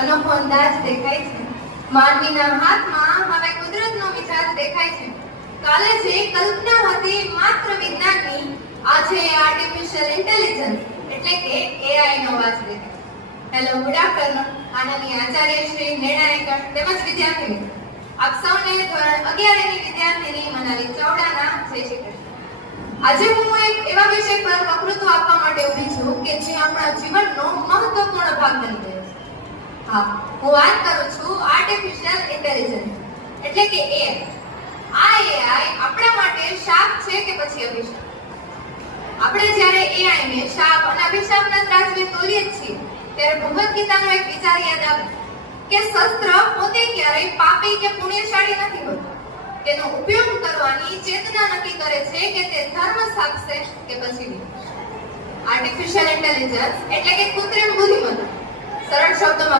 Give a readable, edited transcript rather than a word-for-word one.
અનોખો અંદાજ દેખાય છે. માનવીના હાથમાં હવે કુદરતનો મિજાજ દેખાય છે. કાલે જે કલ્પના હતી માત્ર વિજ્ઞાનની, આજે આર્ટિફિશિયલ ઇન્ટેલિજન્સ એટલે કે એઆઈ નો અવાજ દેખાય છે. Hello, good afternoon. આનંદની આચાર્ય શ્રી નિર્ણાયક તેમજ વિદ્યાર્થીની આપ સૌને ધોરણ 11 ની વિદ્યાર્થીની મનાલી ચાવડાના જય શ્રી કૃષ્ણ. આજે હું એક એવા વિષય પર વક્તૃત્વ આપવા માટે ઊભી છું કે જે આપણા જીવનનો મહત્વપૂર્ણ ભાગ બની ગયો છે. હા, હું વાત કરું છું આર્ટિફિશિયલ ઇન્ટેલિજન્સ એટલે કે એઆઈ. આ એઆઈ આપણા માટે શાપ છે કે પછી અભિશાપ? આપણે જ્યારે એઆઈ ને શાપ અને અભિશાપના ત્રાસવે તોલીએ છીએ ત્યારે ભગવદ ગીતાનો એક વિચાર યાદ આવે કે શસ્ત્ર પોતે ક્યારેય પાપી કે પુણ્યશાળી નથી હોતું. તેનો ઉપયોગ કરવાની ચેતના નક્કી કરે છે કે તે ધર્મ સ્થાપશે કે પછી વિનાશ. આર્ટિફિશિયલ ઇન્ટેલિજન્સ એટલે કે કૃત્રિમ બુદ્ધિમત્તા. સરળ શબ્દોમાં